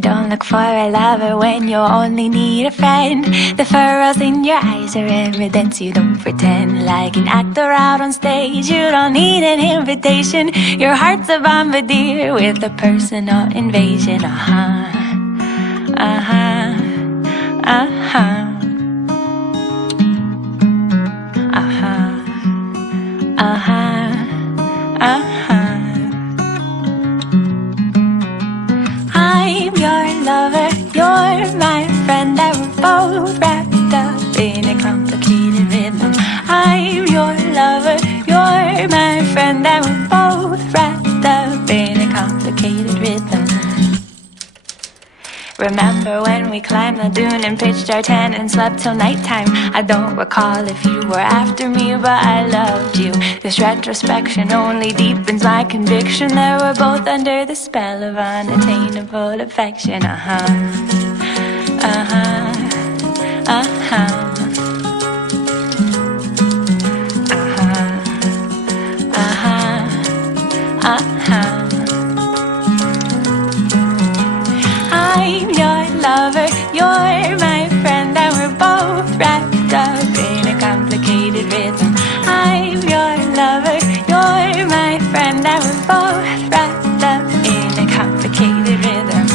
Don't look for a lover when you only need a friend. The furrows in your eyes are evidence you don't pretend. Like an actor out on stage, you don't need an invitation. Your heart's a bombardier with a personal invasion. Uh-huh, uh-huh, uh-huh, uh-huh, uh-huh, uh-huh. I'm your lover, you're my friend, and we're both wrapped up in a complicated rhythm. I'm your lover, you're my friend, and we're both wrapped up in a complicated rhythm. Remember when we climbed the dune and pitched our tent and slept till nighttime? I don't recall if you were after me, but I loved you. This retrospection only deepens my conviction that we're both under the spell of unattainable affection. Uh-huh, uh-huh, uh-huh, uh-huh, uh-huh, uh-huh. I'm your lover, you're my friend, and we're both wrapped up in a complicated rhythm. I'm your lover, you're my friend, and we're both wrapped up in a complicated rhythm.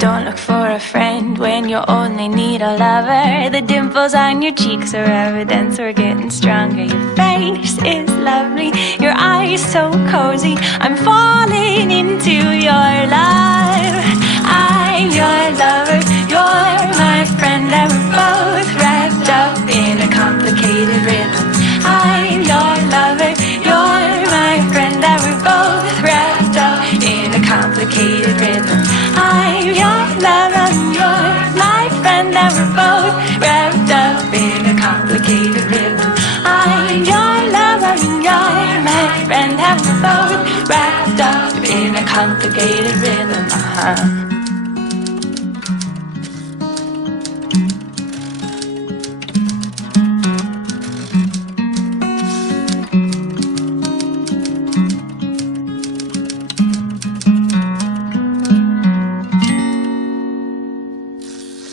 Don't look for a friend when you only need a lover. The dimples on your cheeks are evidence we're getting stronger. Your face is lovely, your eyes so cozy. I'm falling into your love. I'm your lover, you're my friend, and we're both wrapped up in a complicated rhythm. I'm your lover, you're my friend, and we're both wrapped up in a complicated rhythm. I'm your lover, you're my friend, and we're both wrapped up in a complicated rhythm. I'm your lover, you're my friend, and we're both wrapped up in a complicated rhythm. Uh-huh.